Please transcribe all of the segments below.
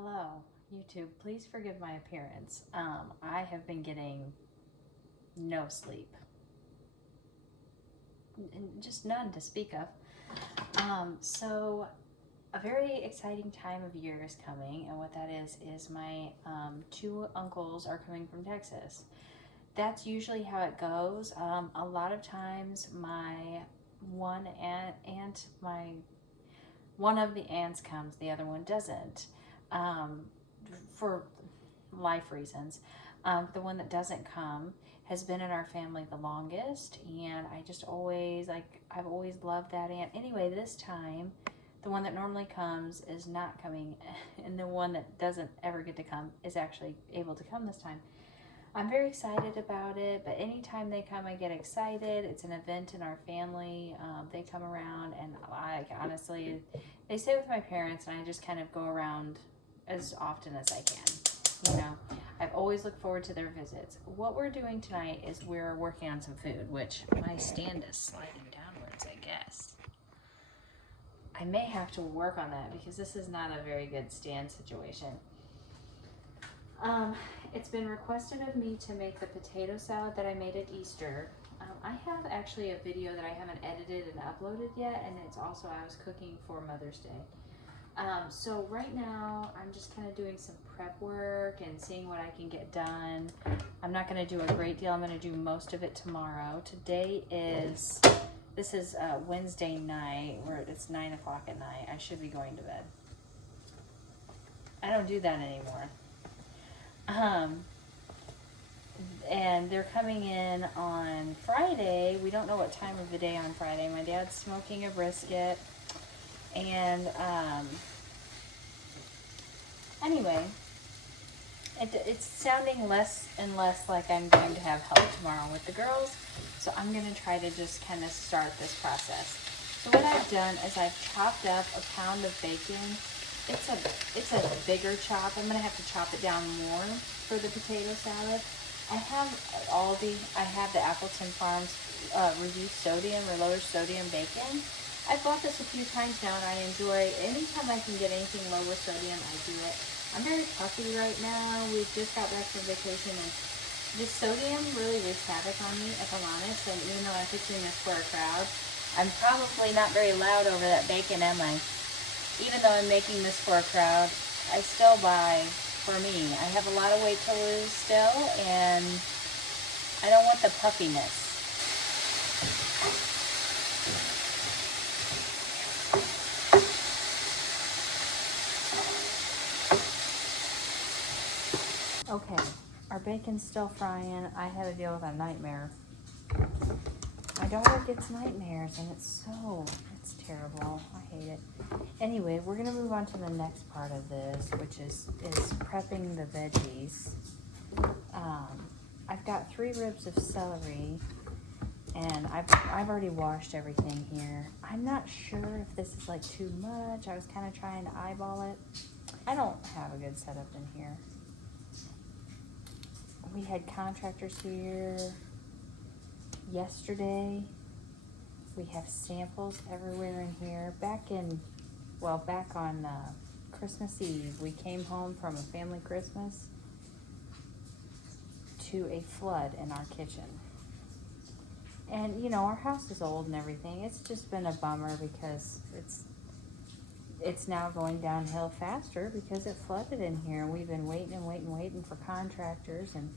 Hello, YouTube. Please forgive my appearance. I have been getting no sleep, just none to speak of. So a very exciting time of year is coming, and what that is my two uncles are coming from Texas. That's usually how it goes. A lot of times, my one of the aunts comes, the other one doesn't. Um, for life reasons. The one that doesn't come has been in our family the longest, and I've always loved that aunt. Anyway, this time, the one that normally comes is not coming, and the one that doesn't ever get to come is actually able to come this time. I'm very excited about it, but anytime they come, I get excited. It's an event in our family. They come around, and I honestly, they stay with my parents, and I just kind of go around as often as I can. I've always looked forward to their visits. What we're doing tonight is we're working on some food, which my stand is sliding downwards, I guess. I may have to work on that because this is not a very good stand situation. It's been requested of me to make the potato salad that I made at Easter. I have actually a video that I haven't edited and uploaded yet, and it's also I was cooking for Mother's Day. So right now I'm just kind of doing some prep work and seeing what I can get done. I'm not going to do a great deal. I'm going to do most of it tomorrow. This is Wednesday night, where it's 9 o'clock at night. I should be going to bed. I don't do that anymore. And they're coming in on Friday. We don't know what time of the day on Friday. My dad's smoking a brisket. And anyway, it's sounding less and less like I'm going to have help tomorrow with the girls. So I'm going to try to just kind of start this process. So what I've done is I've chopped up a pound of bacon. It's a bigger chop. I'm going to have to chop it down more for the potato salad. I have the Appleton Farms reduced sodium or lower sodium bacon. I've bought this a few times now, and I enjoy, anytime I can get anything lower sodium, I do it. I'm very puffy right now. We've just got back from vacation, and this sodium really wreaks havoc on me, if I'm honest. And even though I'm fixing this for a crowd, I'm probably not very loud over that bacon, am I? Even though I'm making this for a crowd, I still buy for me. I have a lot of weight to lose still, and I don't want the puffiness. Okay, our bacon's still frying. I had to deal with a nightmare. My daughter gets nightmares, and it's terrible. I hate it. Anyway, we're gonna move on to the next part of this, which is prepping the veggies. I've got 3 ribs of celery, and I've already washed everything here. I'm not sure if this is like too much. I was kind of trying to eyeball it. I don't have a good setup in here. We had contractors here yesterday. We have samples everywhere in here. Back on Christmas Eve, we came home from a family Christmas to a flood in our kitchen. And our house is old and everything. It's just been a bummer because it's now going downhill faster because it flooded in here. We've been waiting for contractors, and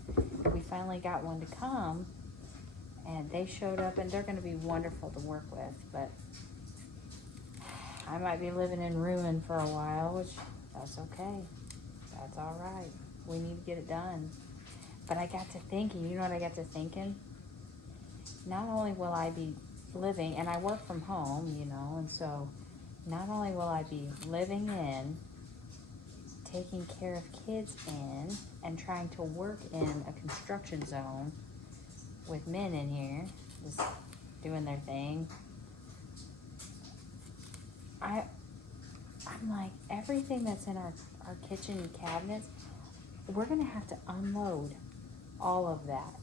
we finally got one to come, and they showed up, and they're going to be wonderful to work with. But I might be living in ruin for a while, which that's okay. That's all right. We need to get it done. But I got to thinking, you know what I got to thinking? Not only will I be living, and I work from home, and so not only will I be living in, taking care of kids in, and trying to work in a construction zone with men in here, just doing their thing. I'm like, everything that's in our kitchen cabinets, we're going to have to unload all of that.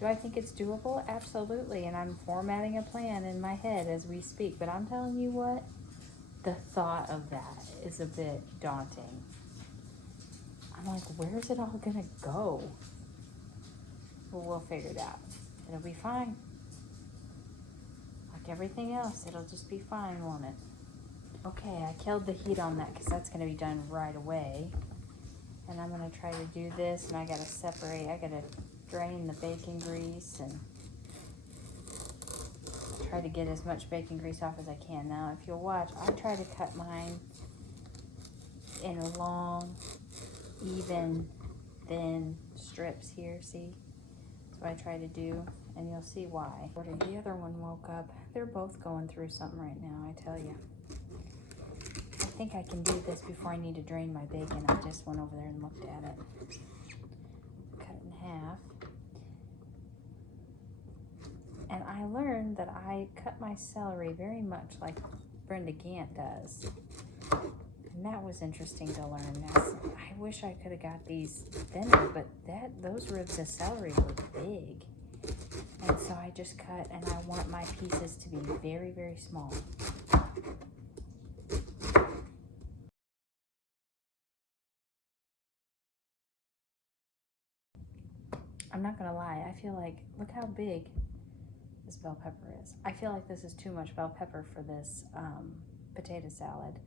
Do I think it's doable? Absolutely. And I'm formatting a plan in my head as we speak. But I'm telling you what, the thought of that is a bit daunting. I'm like, where's it all gonna go? Well, we'll figure it out. It'll be fine. Like everything else, it'll just be fine, won't it? Okay, I killed the heat on that because that's gonna be done right away. And I'm gonna try to do this, and I gotta separate, I gotta drain the bacon grease and try to get as much bacon grease off as I can. Now, if you'll watch, I try to cut mine in long, even, thin strips here, see? That's what I try to do, and you'll see why. The other one woke up. They're both going through something right now, I tell you. I think I can do this before I need to drain my bacon. I just went over there and looked at it. Cut it in half. And I learned that I cut my celery very much like Brenda Gant does. And that was interesting to learn. I wish I could have got these thinner, but those ribs of celery were big. And so I just cut, and I want my pieces to be very, very small. I'm not gonna lie, I feel like, look how big this bell pepper is. I feel like this is too much bell pepper for this potato salad.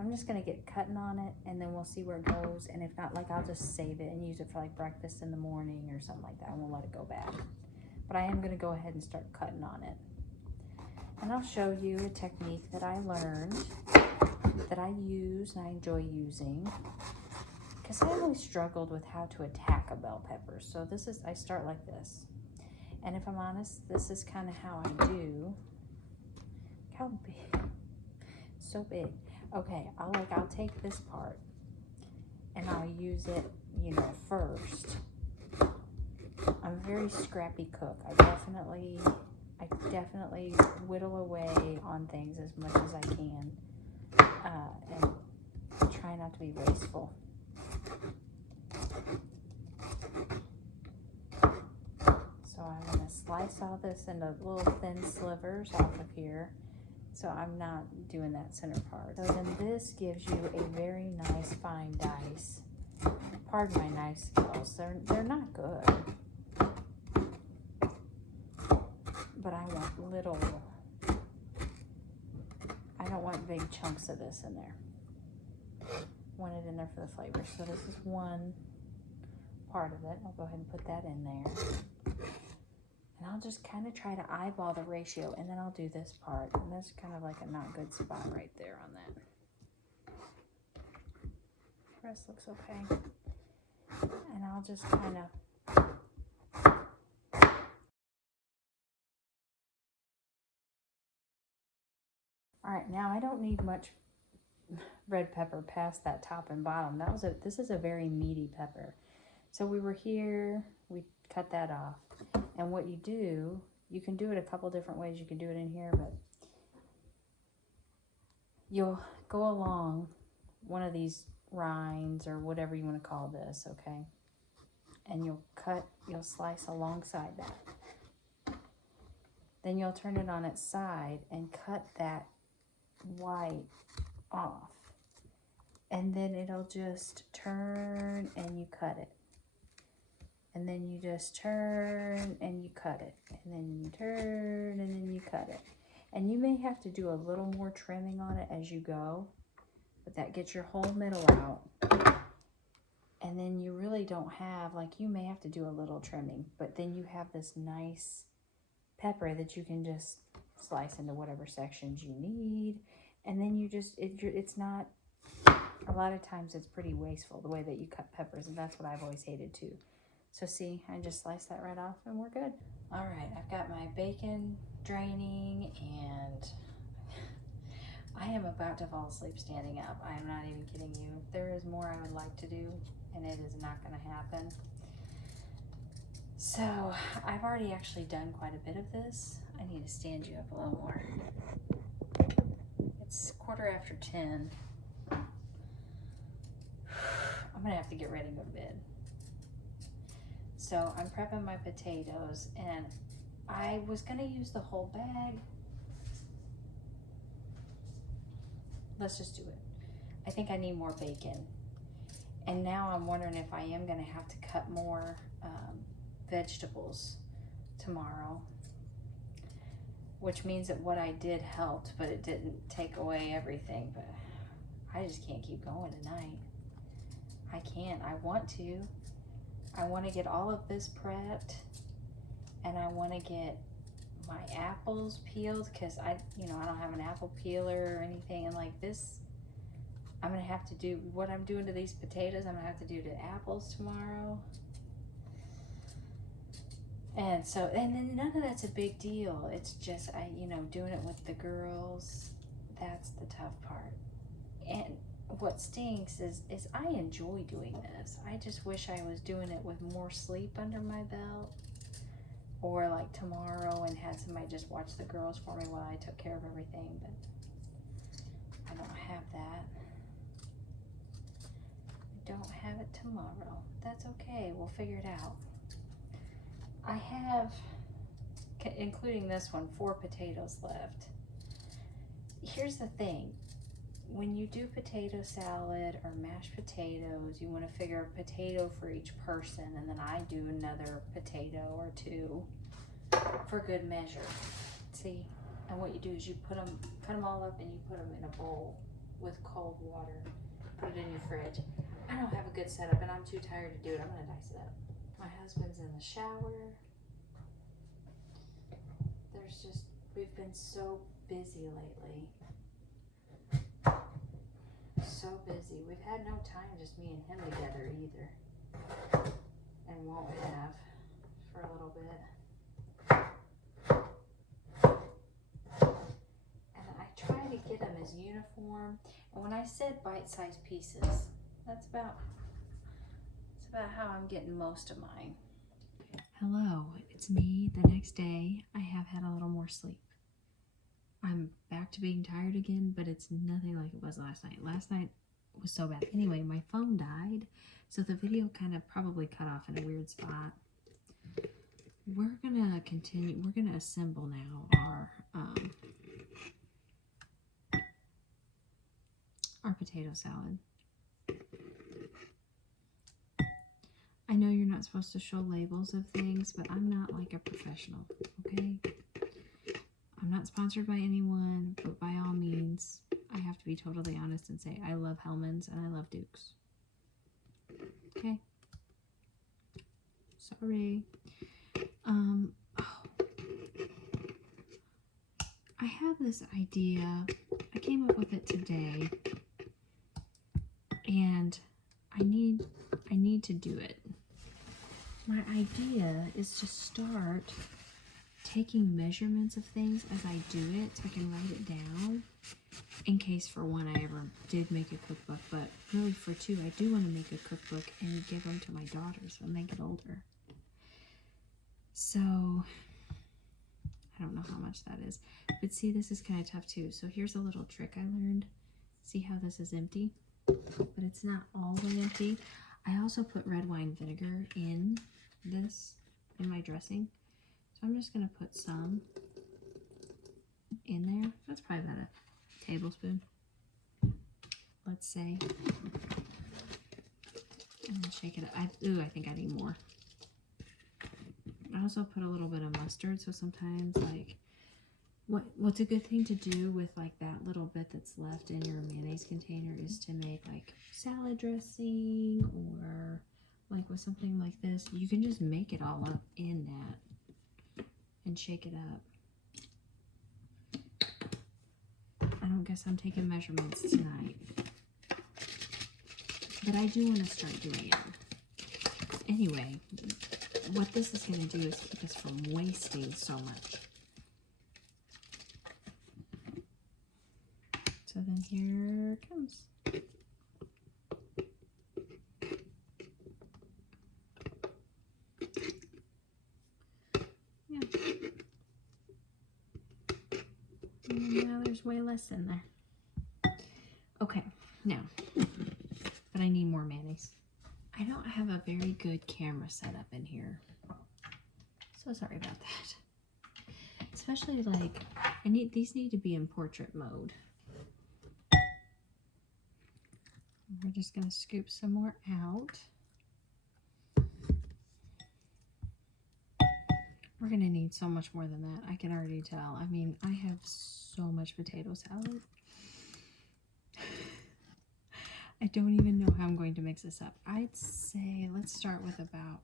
I'm just gonna get cutting on it, and then we'll see where it goes. And if not, like, I'll just save it and use it for like breakfast in the morning or something like that. I won't let it go bad. But I am gonna go ahead and start cutting on it. And I'll show you a technique that I learned, that I use and I enjoy using. Because I always struggled with how to attack a bell pepper. So I start like this. And if I'm honest, this is kind of how I do. Look how big, so big. Okay, I'll take this part and I'll use it, you know, first. I'm a very scrappy cook. I definitely whittle away on things as much as I can, and try not to be wasteful. So I'm gonna slice all this into little thin slivers off of here. So I'm not doing that center part. So then this gives you a very nice fine dice. Pardon my knife skills, they're not good. But I want little, I don't want big chunks of this in there. I want it in there for the flavor. So this is one part of it. I'll go ahead and put that in there. And I'll just kind of try to eyeball the ratio, and then I'll do this part. And that's kind of like a not good spot right there on that. The rest looks okay. And I'll just kind of, all right, now I don't need much red pepper past that top and bottom. This is a very meaty pepper. So we were here, we cut that off. And what you do, you can do it a couple different ways. You can do it in here, but you'll go along one of these rinds or whatever you want to call this, okay? And you'll slice alongside that. Then you'll turn it on its side and cut that white off. And then it'll just turn and you cut it. And then you just turn and you cut it. And then you turn and then you cut it. And you may have to do a little more trimming on it as you go, but that gets your whole middle out. And then you really don't have, like, you may have to do a little trimming, but then you have this nice pepper that you can just slice into whatever sections you need. And then you just, it's not, a lot of times it's pretty wasteful the way that you cut peppers, and that's what I've always hated too. So see, I just sliced that right off and we're good. All right, I've got my bacon draining, and I am about to fall asleep standing up. I am not even kidding you. There is more I would like to do, and it is not gonna happen. So I've already actually done quite a bit of this. I need to stand you up a little more. It's 10:15. I'm gonna have to get ready to go to bed. So I'm prepping my potatoes, and I was gonna use the whole bag. Let's just do it. I think I need more bacon. And now I'm wondering if I am going to have to cut more vegetables tomorrow, which means that what I did helped, but it didn't take away everything. But I just can't keep going tonight. I can't. I want to. I want to get all of this prepped, and I want to get my apples peeled, because I don't have an apple peeler or anything. And like this, I'm gonna have to do what I'm doing to these potatoes. I'm gonna have to do to apples tomorrow. And so, and then none of that's a big deal. It's just doing it with the girls. That's the tough part. And what stinks is I enjoy doing this. I just wish I was doing it with more sleep under my belt, or like tomorrow and had somebody just watch the girls for me while I took care of everything. But I don't have that. I don't have it tomorrow. That's okay. We'll figure it out. I have, including this one, 4 potatoes left. Here's the thing. When you do potato salad or mashed potatoes, you want to figure a potato for each person, and then I do another potato or 2 for good measure. See? And what you do is you cut them all up, and you put them in a bowl with cold water. Put it in your fridge. I don't have a good setup, and I'm too tired to do it. I'm going to dice it up. My husband's in the shower. We've been so busy lately. So busy. We've had no time, just me and him together either. And won't have for a little bit. And I try to get them as uniform. And when I said bite-sized pieces, that's about how I'm getting most of mine. Hello, it's me the next day. I have had a little more sleep. I'm back to being tired again, but it's nothing like it was last night. Last night was so bad. Anyway, my phone died, so the video kind of probably cut off in a weird spot. We're gonna continue. We're gonna assemble now our potato salad. I know you're not supposed to show labels of things, but I'm not like a professional, okay? I'm not sponsored by anyone, but by all means, I have to be totally honest and say I love Hellmann's and I love Duke's. Okay? Sorry. I have this idea. I came up with it today, and I need to do it. My idea is to start taking measurements of things as I do it, so I can write it down in case, for one, I ever did make a cookbook, but really for 2, I do want to make a cookbook and give them to my daughters when they get older. So I don't know how much that is, but see, this is kind of tough too. So here's a little trick I learned. See how this is empty, but it's not all the way empty. I also put red wine vinegar in my dressing. So I'm just going to put some in there. That's probably about a tablespoon, let's say. And then shake it up. I think I need more. I also put a little bit of mustard. So sometimes, like, what's a good thing to do with like that little bit that's left in your mayonnaise container is to make like salad dressing, or like with something like this, you can just make it all up in that and shake it up. I don't guess I'm taking measurements tonight, but I do want to start doing it. Anyway, what this is going to do is keep us from wasting so much. So then here it comes. Yeah. And now there's way less in there. Okay, now, but I need more mayonnaise. I don't have a very good camera setup in here. So sorry about that. Especially like, these need to be in portrait mode. We're just going to scoop some more out. We're going to need so much more than that. I can already tell. I mean, I have so much potato salad. I don't even know how I'm going to mix this up. I'd say let's start with about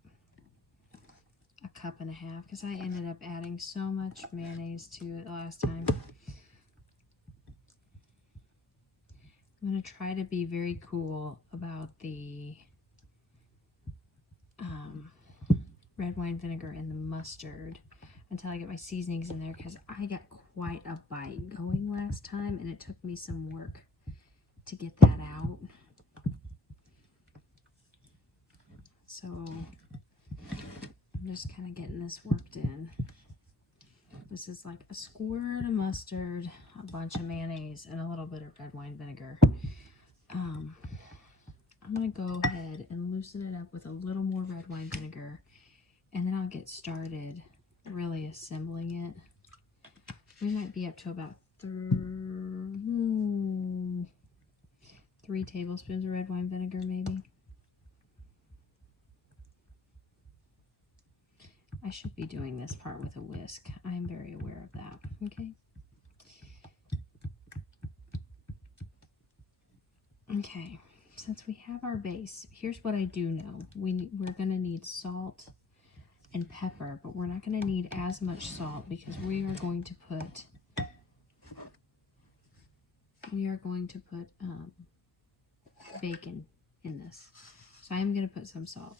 a cup and a half because I ended up adding so much mayonnaise to it last time. I'm going to try to be very cool about the red wine vinegar and the mustard until I get my seasonings in there, because I got quite a bite going last time and it took me some work to get that out. So I'm just kind of getting this worked in. This is like a squirt of mustard, a bunch of mayonnaise, and a little bit of red wine vinegar. I'm going to go ahead and loosen it up with a little more red wine vinegar, and then I'll get started really assembling it. We might be up to about 3 tablespoons of red wine vinegar, maybe. I should be doing this part with a whisk. I'm very aware of that, okay? Okay, since we have our base, here's what I do know. We're gonna need salt and pepper, but we're not gonna need as much salt because we are going to put bacon in this. So I'm gonna put some salt.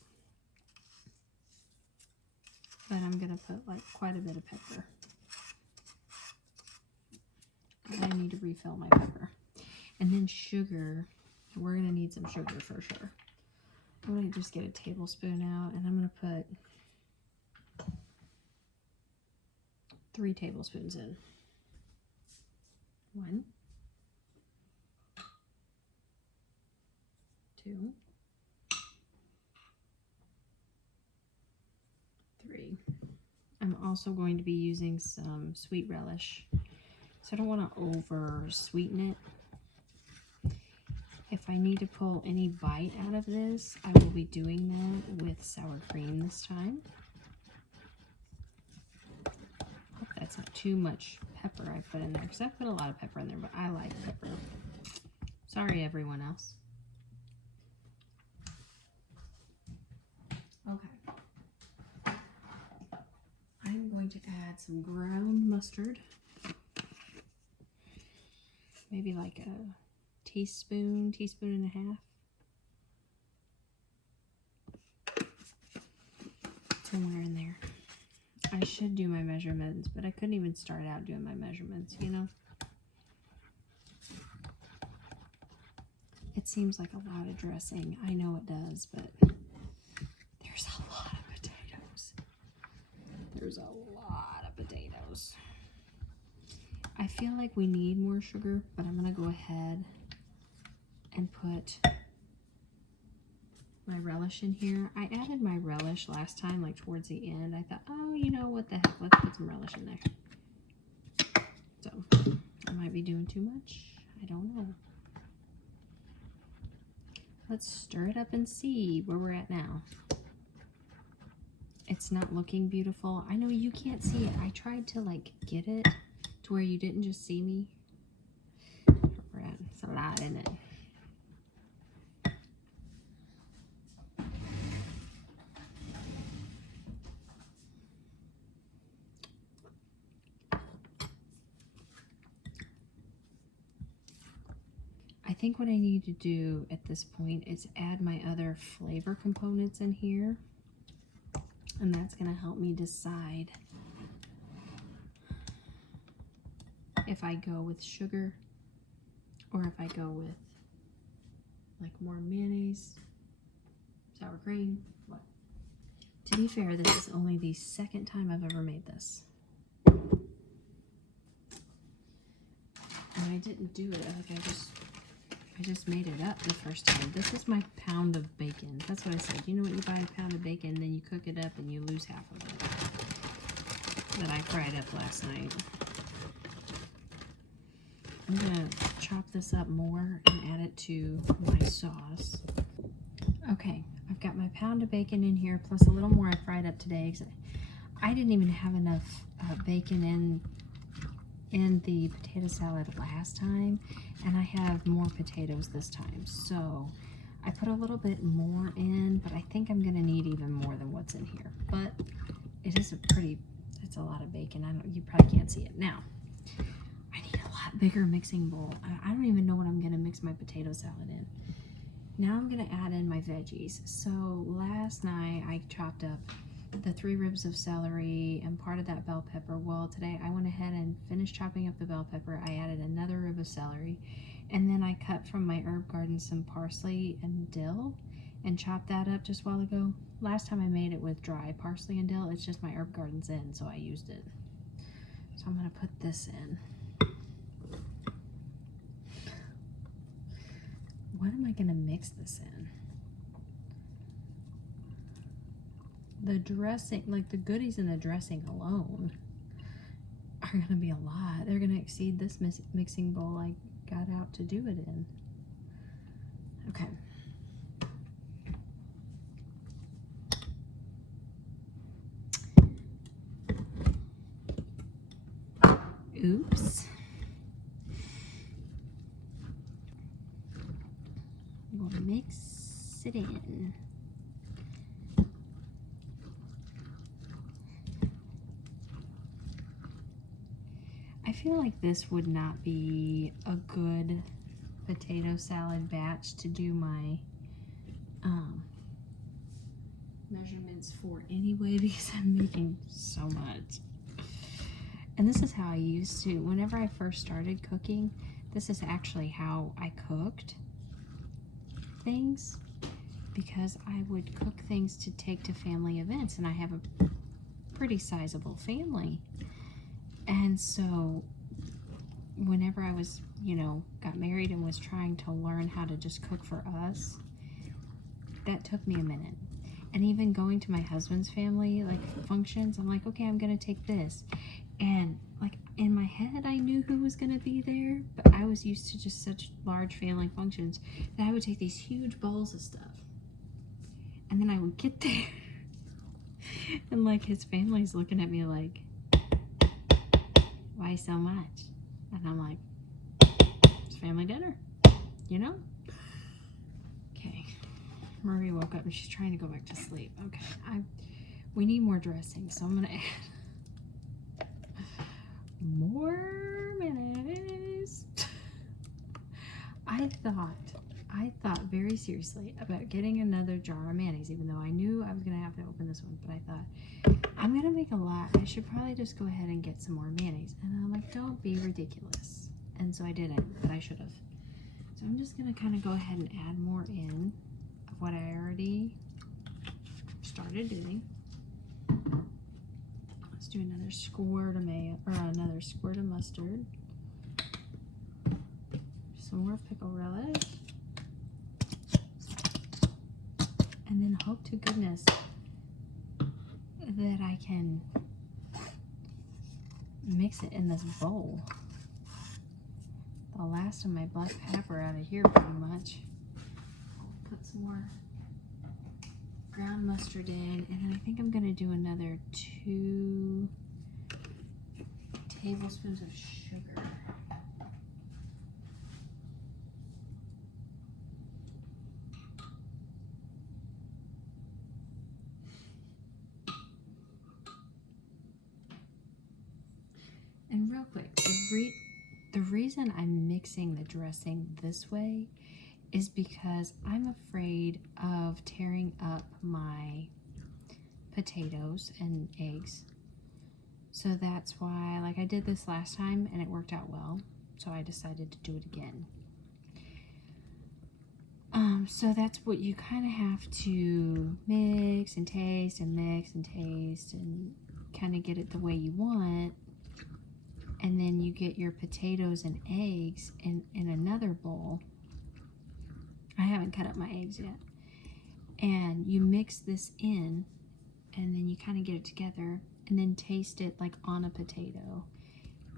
But I'm going to put like quite a bit of pepper. I need to refill my pepper. And then sugar. We're going to need some sugar for sure. I'm going to just get a tablespoon out, and I'm going to put 3 tablespoons in. 1, 2, 3. I'm also going to be using some sweet relish, so I don't want to over sweeten it. If I need to pull any bite out of this, I will be doing that with sour cream this time. Hope that's not too much pepper I put in there, because I put a lot of pepper in there, but I like pepper. Sorry, everyone else. Okay. I'm going to add some ground mustard. Maybe like a teaspoon and a half. Somewhere in there. I should do my measurements, but I couldn't even start out doing my measurements, you know? It seems like a lot of dressing. I know it does, but there's a lot of potatoes. There's a lot of potatoes. I feel like we need more sugar, but I'm going to go ahead and put my relish in here. I added my relish last time, like towards the end. I thought, oh, you know what the heck, let's put some relish in there. So, I might be doing too much. I don't know. Let's stir it up and see where we're at now. It's not looking beautiful. I know you can't see it. I tried to like get it to where you didn't just see me. We're at, it's a lot in it. I think what I need to do at this point is add my other flavor components in here. And that's going to help me decide if I go with sugar or if I go with like more mayonnaise, sour cream, what. To be fair, this is only the second time I've ever made this. And I didn't do it, like I just made it up the first time. This is my pound of bacon. That's what I said. You know what, you buy a pound of bacon, then you cook it up and you lose half of it. That I fried up last night. I'm gonna chop this up more and add it to my sauce. Okay, I've got my pound of bacon in here, plus a little more I fried up today, because I didn't even have enough bacon in the potato salad last time, and I have more potatoes this time. So I put a little bit more in, but I think I'm gonna need even more than what's in here. But it is it's a lot of bacon. You probably can't see it. Now, I need a lot bigger mixing bowl. I don't even know what I'm gonna mix my potato salad in. Now I'm gonna add in my veggies. So last night I chopped up the 3 ribs of celery and part of that bell pepper. Well, today I went ahead and finished chopping up the bell pepper. I added another rib of celery, and then I cut from my herb garden some parsley and dill and chopped that up just a while ago. Last time I made it with dry parsley and dill. It's just my herb garden's in, so I used it. So I'm gonna put this in. What am I gonna mix this in? The dressing, like the goodies in the dressing alone, are gonna be a lot. They're gonna exceed this mixing bowl I got out to do it in. Okay. Oops. We'll mix it in. I feel like this would not be a good potato salad batch to do my measurements for anyway, because I'm making so much. And this is how I used to, whenever I first started cooking, this is actually how I cooked things, because I would cook things to take to family events, and I have a pretty sizable family. And so whenever I was, got married and was trying to learn how to just cook for us, that took me a minute. And even going to my husband's family, like functions, I'm like, okay, I'm gonna take this. And like in my head, I knew who was gonna be there, but I was used to just such large family functions that I would take these huge bowls of stuff. And then I would get there and like his family's looking at me like, why so much? And I'm like, it's family dinner, Okay. Marie woke up and she's trying to go back to sleep. Okay, we need more dressing, so I'm gonna add more mayonnaise. I thought very seriously about getting another jar of mayonnaise, even though I knew I was gonna have to open this one, but I thought, I'm gonna make a lot. I should probably just go ahead and get some more mayonnaise. And I'm like, don't be ridiculous. And so I didn't, but I should have. So I'm just gonna kind of go ahead and add more in of what I already started doing. Let's do another squirt of mayo, or another squirt of mustard. Some more pickle relish. And then hope to goodness that I can mix it in this bowl. The last of my black pepper out of here pretty much. I'll put some more ground mustard in, and then I think I'm gonna do another 2 tablespoons of sugar. And real quick, the reason I'm mixing the dressing this way is because I'm afraid of tearing up my potatoes and eggs. So that's why, like, I did this last time and it worked out well, so I decided to do it again. So that's what you kind of have to mix and taste and mix and taste and kind of get it the way you want. And then you get your potatoes and eggs in another bowl. I haven't cut up my eggs yet. And you mix this in, and then you kind of get it together, and then taste it like on a potato.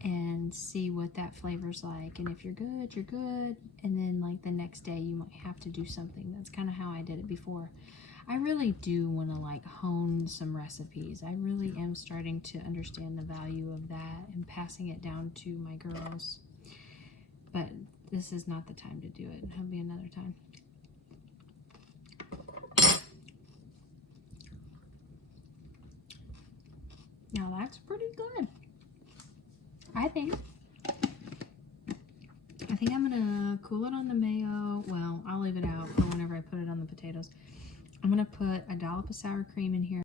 and see what that flavor's like. And if you're good, you're good. And then like the next day you might have to do something. That's kind of how I did it before. I really do want to like hone some recipes. I really am starting to understand the value of that and passing it down to my girls. But this is not the time to do it. It'll be another time. Now that's pretty good. I think I'm gonna cool it on the mayo. Well, I'll leave it out for whenever I put it on the potatoes. I'm gonna put a dollop of sour cream in here.